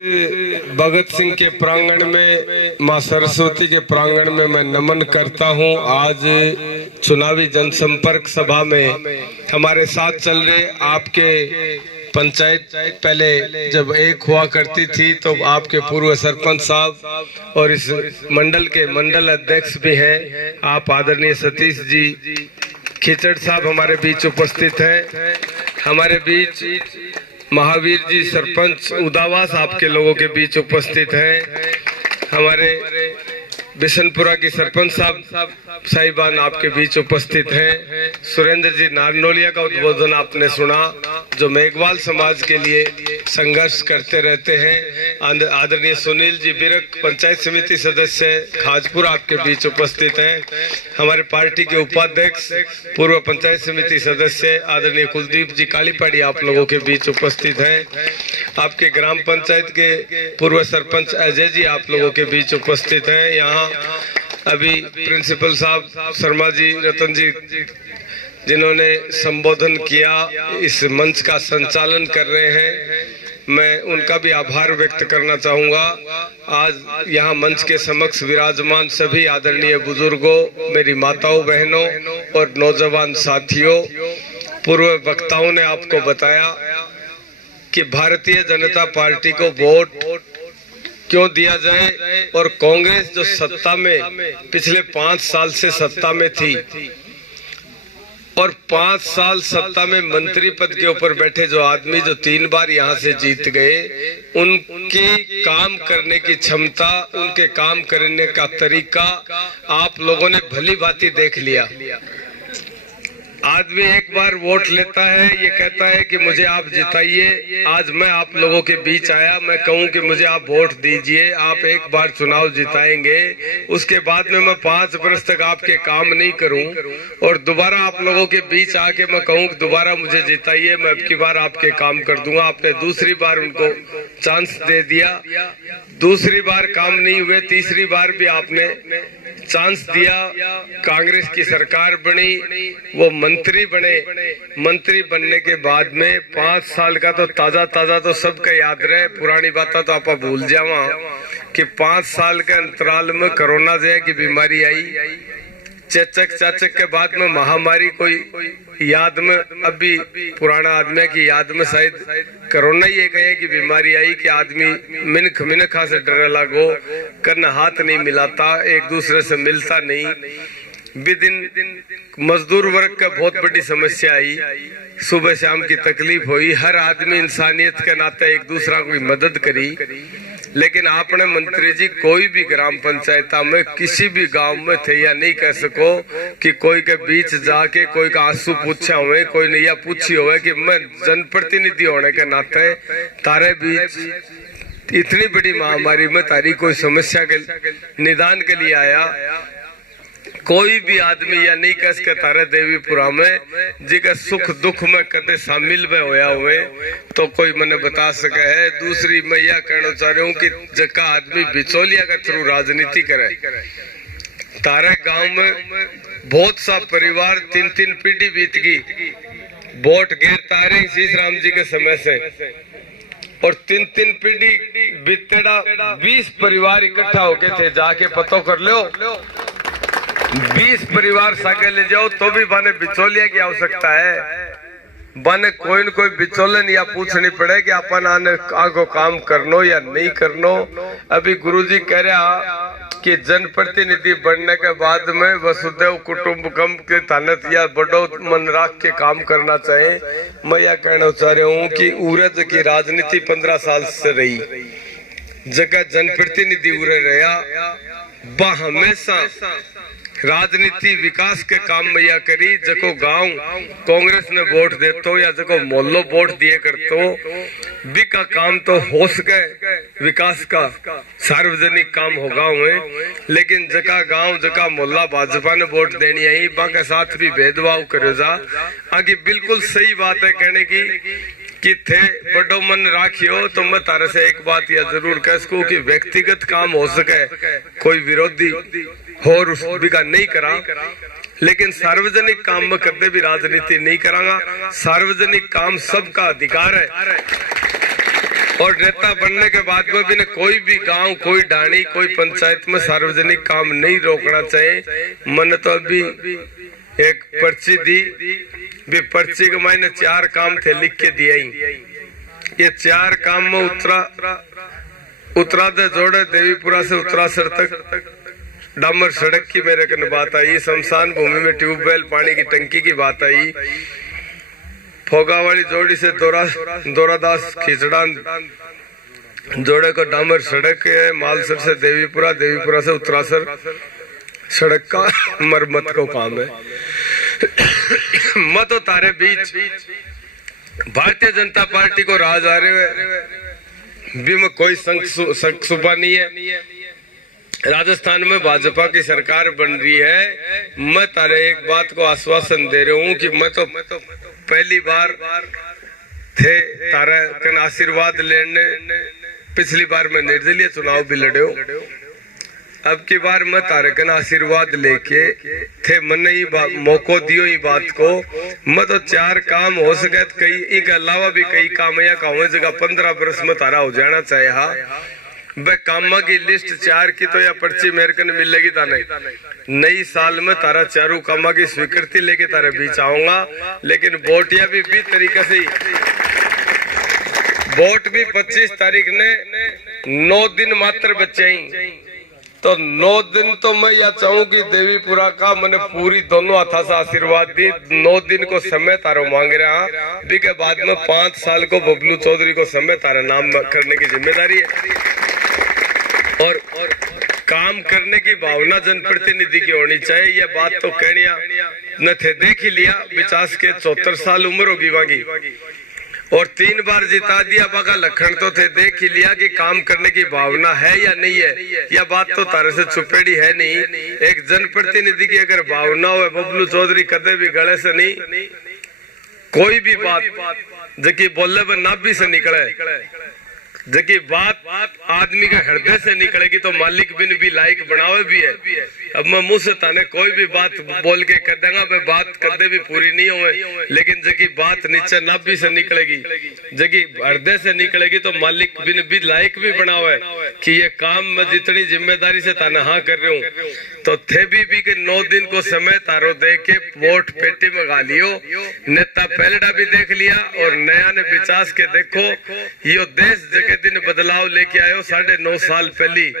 भगत सिंह के प्रांगण में, मां सरस्वती के प्रांगण में मैं नमन करता हूं। आज चुनावी जनसंपर्क सभा में हमारे साथ चल रहे आपके पंचायत पहले जब एक हुआ करती थी तो आपके पूर्व सरपंच साहब और इस मंडल के मंडल अध्यक्ष भी हैं आप आदरणीय सतीश जी खिचड़ साहब हमारे बीच उपस्थित हैं। हमारे बीच महावीर जी सरपंच उदावास आपके लोगों के बीच उपस्थित हैं। हमारे बिशनपुरा की सरपंच साहिबान आपके बीच उपस्थित हैं। सुरेंद्र जी नारनोलिया का उद्बोधन आपने सुना, जो मेघवाल समाज के लिए संघर्ष करते रहते हैं। आदरणीय सुनील जी बिरक पंचायत समिति सदस्य खाजपुर आपके बीच उपस्थित हैं। हमारे पार्टी के उपाध्यक्ष पूर्व पंचायत समिति सदस्य आदरणीय कुलदीप जी कालीपाड़ी आप लोगों के बीच उपस्थित हैं। आपके ग्राम पंचायत के पूर्व सरपंच अजय जी आप लोगों के बीच उपस्थित हैं। यहाँ अभी प्रिंसिपल साहब शर्मा जी रतन जी जिन्होंने संबोधन किया इस मंच का संचालन कर रहे हैं, मैं उनका भी आभार व्यक्त करना चाहूंगा। आज यहाँ मंच के समक्ष विराजमान सभी आदरणीय बुजुर्गों, मेरी माताओं बहनों और नौजवान साथियों, पूर्व वक्ताओं ने आपको बताया कि भारतीय जनता पार्टी को वोट क्यों दिया जाए और कांग्रेस जो सत्ता में पिछले 5 साल से सत्ता में थी और 5 साल सत्ता में मंत्री पद के ऊपर बैठे जो आदमी जो 3 बार यहाँ से जीत गए, उनके काम करने की क्षमता, उनके काम करने का तरीका आप लोगों ने भली भांति देख लिया। आदमी एक बार वोट लेता है, ये कहता है कि मुझे आप जिताइए। आज मैं आप लोगों के बीच आया, मैं कहूं कि मुझे आप वोट दीजिए, आप एक बार चुनाव जिताएंगे, उसके बाद में मैं 5 वर्ष तक आपके काम नहीं करूं और दोबारा आप लोगों के बीच आके मैं कहूं कि दोबारा मुझे जिताइए, मैं अब की बार आपके काम कर दूंगा। आपने दूसरी बार उनको चांस दे दिया, दूसरी बार काम नहीं हुए, तीसरी बार भी आपने चांस दिया। कांग्रेस की सरकार बनी, वो मंत्री बने। मंत्री बनने के बाद में 5 साल का तो ताजा तो सबका याद रहे, पुरानी बातें तो आप भूल जावा कि 5 साल के अंतराल में कोरोना जैसी की बीमारी आई, चाचक के बाद में महामारी कोई याद में, अभी पुराना आदमी की याद में शायद कोरोना ही एक है कि बीमारी आई कि आदमी मिनखा से डर लागो, करना हाथ नहीं मिलाता, एक दूसरे से मिलता नहीं। दिन मजदूर वर्ग का बहुत बड़ी समस्या आई, सुबह शाम की तकलीफ हुई, हर आदमी इंसानियत के नाते एक दूसरा की मदद करी। लेकिन आपने मंत्री जी कोई भी ग्राम पंचायत में किसी भी गांव में थे या नहीं कह सको कि कोई के बीच जाके कोई का आंसू पूछा हुए, कोई ने या पूछी हुए कि मैं जनप्रतिनिधि होने के नाते तारे बीच इतनी बड़ी महामारी में तारी कोई समस्या के निदान के लिए आया। कोई भी आदमी या नहीं कह सके तारे देवीपुरा में जिका सुख दुख में कदे शामिल में होया हुए तो कोई मैंने बता सके है। दूसरी मैं यह कहना चाह रहा हूँ कि जका आदमी बिचौलिया के थ्रू राजनीति करे, तारे गांव में बहुत सा परिवार 3 पीढ़ी बीत गई, वोट गिरता रहे शीश राम जी के समय से और 3 पीढ़ी बीतेड़ा 20 परिवार इकट्ठा होके थे, जाके पतो कर लो 20 परिवार सागे ले जाओ तो भी बने बिचौलिया की आवश्यकता है। बने कोई न कोई बिचौलन या पूछनी पड़े कि अपन आगो काम करनो या नहीं करनो। अभी गुरुजी कह रहा कि जनप्रतिनिधि बनने के बाद में वसुदेव कुटुंबकम के तहत या बड़ो मन राख के काम करना चाहे। मैं यह कहना चाह रहा हूँ कि उरज की राजनीति 15 साल से रही, जगह जनप्रतिनिधि उरे रहा, बा हमेशा राजनीति विकास के काम में या करी। जको गांव कांग्रेस ने वोट देतो या जको मोहल्लो वोट दिए करतो भी का काम तो हो सके, विकास का सार्वजनिक काम होगा हुए। लेकिन जका गांव जका मोहल्ला भाजपा ने वोट देनी है, बाकी साथ भी भेदभाव करो जा। आगे बिल्कुल सही बात है कहने की कि थे बड़ो मन राखियो। तो मैं तारे से एक बात यह जरूर कह सकूं कि व्यक्तिगत काम हो सके, कोई विरोधी और भी का नहीं करा, लेकिन सार्वजनिक काम में कदे भी राजनीति नहीं करांगा। सार्वजनिक काम सबका अधिकार है। और नेता बनने के बाद में भी न कोई भी गांव, कोई ढाणी, कोई पंचायत में सार्वजनिक काम नहीं रोकना चाहिए। मन तो अभी एक पर्ची दी, भी पर्ची के मैंने 4 काम थे लिख के दिया ही। ये 4 काम में उत्तराधे जोड़े देवीपुरा से उत्तरासर तक डामर सड़क की मेरे कन बात आई, शमशान भूमि में ट्यूबवेल पानी की टंकी की बात आई, फोगा वाली जोड़ी से दोरादास खिचड़ा जोड़े को डामर सड़क है, मालसर से देवीपुरा, देवीपुरा से उत्तरासर सड़क का मरम्मत को काम है। मत तारे बीच भारतीय जनता पार्टी को राज आ रहे भी में कोई शक सुबह नहीं है। राजस्थान में भाजपा की सरकार बन रही है। मैं तारे एक बात को आश्वासन दे रहा हूँ कि मैं तो पहली बार थे तारा कन आशीर्वाद लेने, पिछली बार मैं निर्दलीय चुनाव भी लड़े हूँ, अब की बार मैं तारे कन आशीर्वाद लेके थे मन ही मौको दियो ही बात को। मैं तो 4 काम हो सके कई इनके अलावा भी कई काम या काम जगह 15 वर्ष में तारा हो जाना चाहिए। हाँ बे कामा की लिस्ट 4 की तो या पर्ची मेरे कन मिलेगी ता नहीं। नई साल में तारा 4 कामा की स्वीकृति लेके तारे बीच आऊंगा, लेकिन वोटिया भी तरीके से वोट भी 25 तारीख ने 9 दिन मात्र बचे ही, तो 9 दिन तो मैं यह चाहूँ कि देवीपुरा का मैंने पूरी दोनों हाथा से आशीर्वाद दी। 9 दिन को समय तारो मांग रहा के बाद में 5 साल को बबलू चौधरी को समय तारा नाम करने की जिम्मेदारी है। और काम करने की भावना जनप्रतिनिधि की होनी चाहिए। यह बात तो कहनिया न थे देख ही लिया, 50 के 74 साल उम्र होगी वागी और 3 बार जिता दिया बाका लखन तो थे देख ही लिया कि काम करने की भावना है या नहीं है। यह बात तो तारे से छुपेड़ी है नहीं। एक जनप्रतिनिधि की अगर भावना हो, बबलू चौधरी कदे भी गले से नहीं, कोई भी बात जबकि बोले पर नाभि से निकले, जबकि बात आदमी का हृदय से निकलेगी तो मालिक बिन भी लायक बनावे भी है। अब मैं मुंह से ताने कोई भी बात बोल के कर देगा, मैं बात कदे भी पूरी नहीं हुए, लेकिन जबकि बात नीचे नाभि से निकलेगी, जबकि हृदय से निकलेगी तो मालिक बिन भी लायक भी बनावे कि ये काम मैं जितनी जिम्मेदारी से ताने हाँ कर रहा हूँ। तो थे भी के 9 दिन को समय तारो दे के वोट पेटी में गा लियो। नेता पहलड़ा भी देख लिया और नया ने विचास के देखो, यो देश जगह दिन बदलाव लेके आयो। 9.5 साल पहली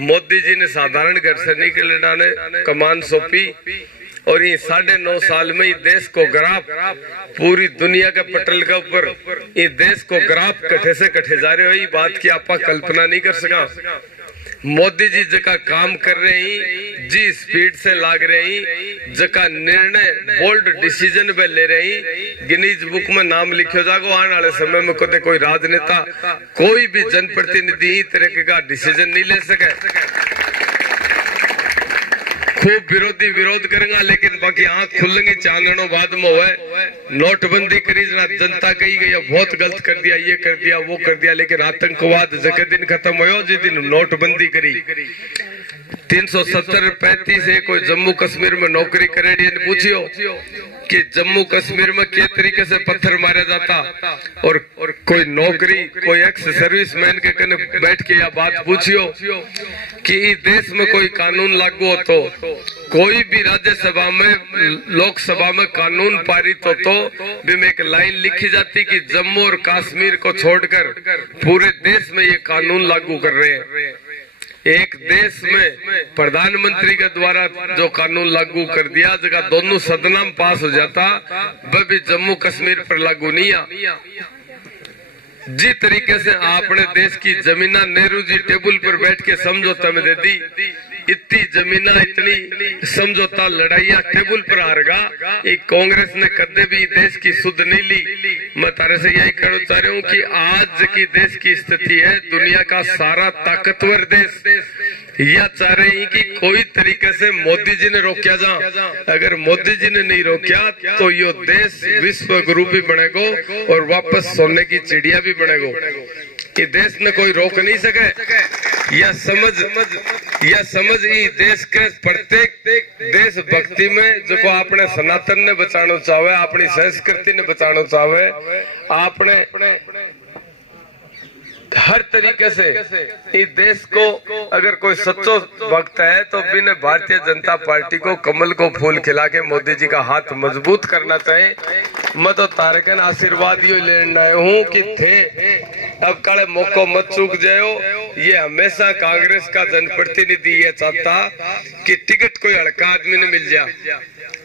मोदी जी ने साधारण घर से निकले डाने कमान सौंपी और ये 9.5 साल में देश को ग्राफ पूरी दुनिया के पटल के ऊपर ये देश को ग्राफ कठे से कठे जा रहे हो। ये बात की आप कल्पना नहीं कर सका। मोदी जी जका काम कर रहे हैं, जी स्पीड से लाग रहे हैं, जका निर्णय बोल्ड डिसीजन पे ले रहे हैं, गिनीज बुक में नाम लिखो जागो। आने वाले समय में कदे कोई राजनेता, कोई भी जनप्रतिनिधि इस तरह का डिसीजन नहीं ले सके। खूब विरोधी विरोध करेंगे, लेकिन बाकी आंख खुलेंगे चांदनों बाद में हुए। नोटबंदी करी जना जनता कही गई बहुत गलत कर दिया, ये कर दिया, वो कर दिया, लेकिन आतंकवाद जगह दिन खत्म हो जिस दिन नोटबंदी करी। 370-35 से कोई जम्मू कश्मीर में नौकरी करेगी, पूछियो कि जम्मू कश्मीर में किस तरीके से पत्थर मारा जाता और कोई नौकरी, कोई एक्स सर्विसमैन के कने बैठ के यह बात पूछियो कि इस देश में कोई कानून लागू हो तो कोई भी राज्यसभा में, लोकसभा में कानून पारित हो तो भी में एक लाइन लिखी जाती कि जम्मू और कश्मीर को छोड़कर पूरे देश में ये कानून लागू कर रहे हैं। एक देश में प्रधानमंत्री के द्वारा जो कानून लागू कर दिया, जगह दोनों सदना में पास हो जाता, वह भी जम्मू कश्मीर पर लागू नहीं आ। जिस तरीके से आपने देश की जमीना नेहरू जी टेबल पर बैठ के समझौता में दे दी, इतनी जमीना, इतनी समझौता लड़ाइया टेबल पर हारगा। एक कांग्रेस ने कदे भी देश की सुध नहीं ली। मैं तारे से यही कहना चाह रहा हूँ कि आज की देश की स्थिति है, दुनिया का सारा ताकतवर देश यह चाह रहे हैं कि कोई तरीके से मोदी जी ने रोकिया जा। अगर मोदी जी ने नहीं रोकिया तो यो देश विश्व गुरु भी बनेगो और वापस सोने की चिड़िया भी बनेगो। कि देश में कोई रोक नहीं सके। यह समझ ही देश के प्रत्येक देश भक्ति में जो को आपने सनातन ने बचाना चाहे, अपनी संस्कृति ने बचाना चाहे, आपने हर तरीके से इस देश को अगर कोई सच्चो भक्त है तो बिना भारतीय जनता पार्टी को कमल को फूल खिला के मोदी जी का हाथ मजबूत करना चाहे। मैं तो तारकन आशीर्वाद यो लेना हूँ कि थे अब काले मौको मत चूक जाओ। ये हमेशा कांग्रेस का जनप्रतिनिधि ये चाहता कि टिकट कोई हड़का आदमी ने मिल जा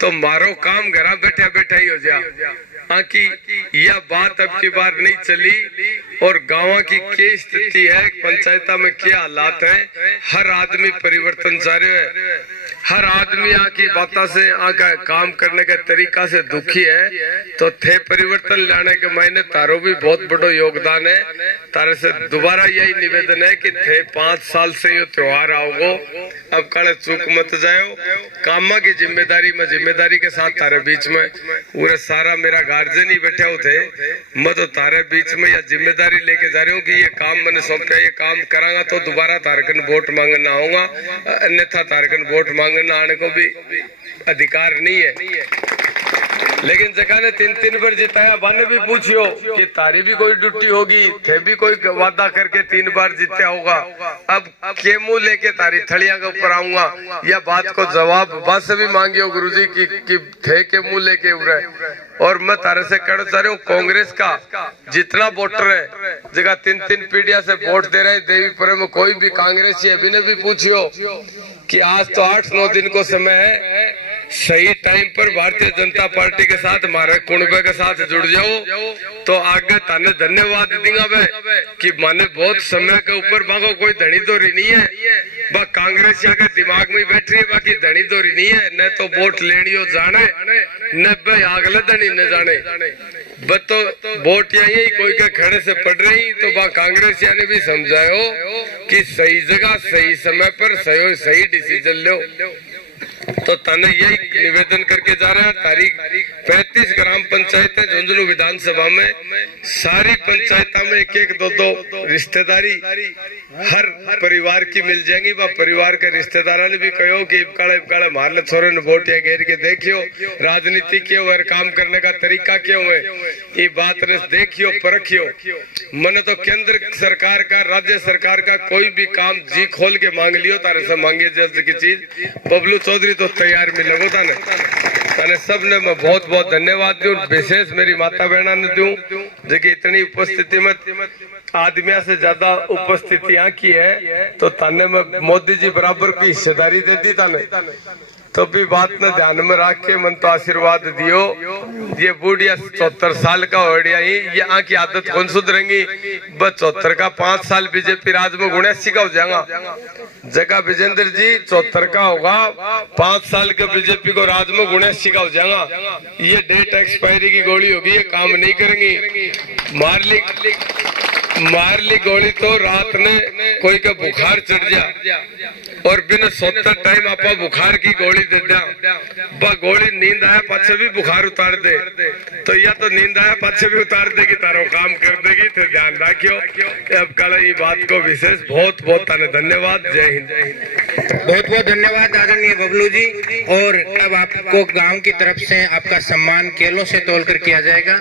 तो मारो काम घरा बैठा बैठा ही हो जा। कि यह बात अब की बार नहीं चली और गाँव की क्या स्थिति है, पंचायत में क्या हालात है, हर आदमी परिवर्तन चाह रहे है। हर आदमी की बातों से आका काम करने के तरीका से दुखी है। तो थे परिवर्तन लाने के मायने तारो भी बहुत बड़ा योगदान है। तारे से दोबारा यही निवेदन है कि थे 5 साल से ये त्योहार आओगो, अब काले चूक मत जाओ। कामा की जिम्मेदारी के साथ तारे बीच में पूरा सारा मेरा गार्जियन ही बैठे हो थे। मैं तो तारे बीच में यह जिम्मेदारी लेके जा रही हूँ कि ये काम मैंने सौंपा, ये काम करांगा तो दोबारा तारकन वोट मांगना आऊंगा, अन्यथा तारकन वोट मांगना आने को भी अधिकार नहीं है। लेकिन जगह ने 3 बार जिताया, बाने भी पूछियो कि तारी भी कोई ड्यूटी होगी, थे भी कोई वादा करके 3 बार जीता होगा। अब के मुंह लेके तारी थड़िया के ऊपर आऊंगा, यह बात को जवाब बस भी मांगियो गुरुजी की थे के मुंह लेके उड़े। और मैं तारे से कहना चाह रहा हूँ कांग्रेस का जितना वोटर है जगह 3 पीढ़िया से वोट दे रहे हैं देवीपुर में, कोई भी कांग्रेसी अभी ने भी पूछियो कि आज तो 8-9 दिन को समय है, सही टाइम पर भारतीय जनता पार्टी के साथ हमारे कुणबे के साथ जुड़ जाओ तो आगे ताने धन्यवाद देंगे मैं कि माने बहुत समय के ऊपर बागो कोई धनी दोरी नहीं है, बा कांग्रेसिया के दिमाग में बैठ रही है, बाकी धनी दोरी नहीं है। न तो वोट लेनी हो जाने न अगले धनी न जाने, बस तो वोट यही कोई के खड़े से पड़ रही। तो बा कांग्रेसिया ने भी समझायो कि सही जगह सही समय पर सही डिसीजन लो। तो तने यही निवेदन करके जा रहा है। तारीख 35 ग्राम पंचायत है झुंझुनू विधानसभा में, सारी पंचायत में 1-2 रिश्तेदारी हर परिवार की मिल जाएंगी। वह परिवार के रिश्तेदारों ने भी कहो कि काले मारले छोरे ने वोट या घेर के देखियो राजनीति क्यों है, काम करने का तरीका क्यों है, ये बात ने देखियो परखियो। मैंने तो केंद्र सरकार का राज्य सरकार का कोई भी काम जी खोल के मांग लियो, तारे से मांगे जल्द की चीज बबलू चौधरी तो तैयार में लगो था ने सब ने मैं बहुत बहुत धन्यवाद दूं। विशेष मेरी माता बहना ने दूं जो कि इतनी उपस्थिति में आदमिया से ज्यादा उपस्थिति यहाँ की है। तो ताने में मोदी जी बराबर की हिस्सेदारी दे दी ताने, तो भी बात न ध्यान में रख के मन तो आशीर्वाद दियो। ये बूढ़िया 74 साल का हो गया ही, यहाँ की आदत कौन सुधरेंगी। बस 74 का 5 साल बीजेपी राज में 79 का हो जाएगा। जगह विजेंद्र जी 74 का होगा, 5 साल के बीजेपी को राज में 79 का हो जाएगा। ये डेट एक्सपायरी की गोली होगी, ये काम नहीं करेंगी। मारली गोली तो रात ने कोई का बुखार चढ़ जा और बिना 70 टाइम आपा बुखार की गोली दे दिया, बा गोली नींद आया पाछे भी बुखार उतार दे। तो या तो नींद आया पाछे भी उतार देगी, तारो काम कर देगी। तो ध्यान रखियो। अब कल ये बात को विशेष बहुत बहुत धन्यवाद। जय हिंद। बहुत बहुत धन्यवाद आदरणीय बबलू जी। और अब आपको गांव की तरफ से आपका सम्मान केलों से तोलकर किया जाएगा।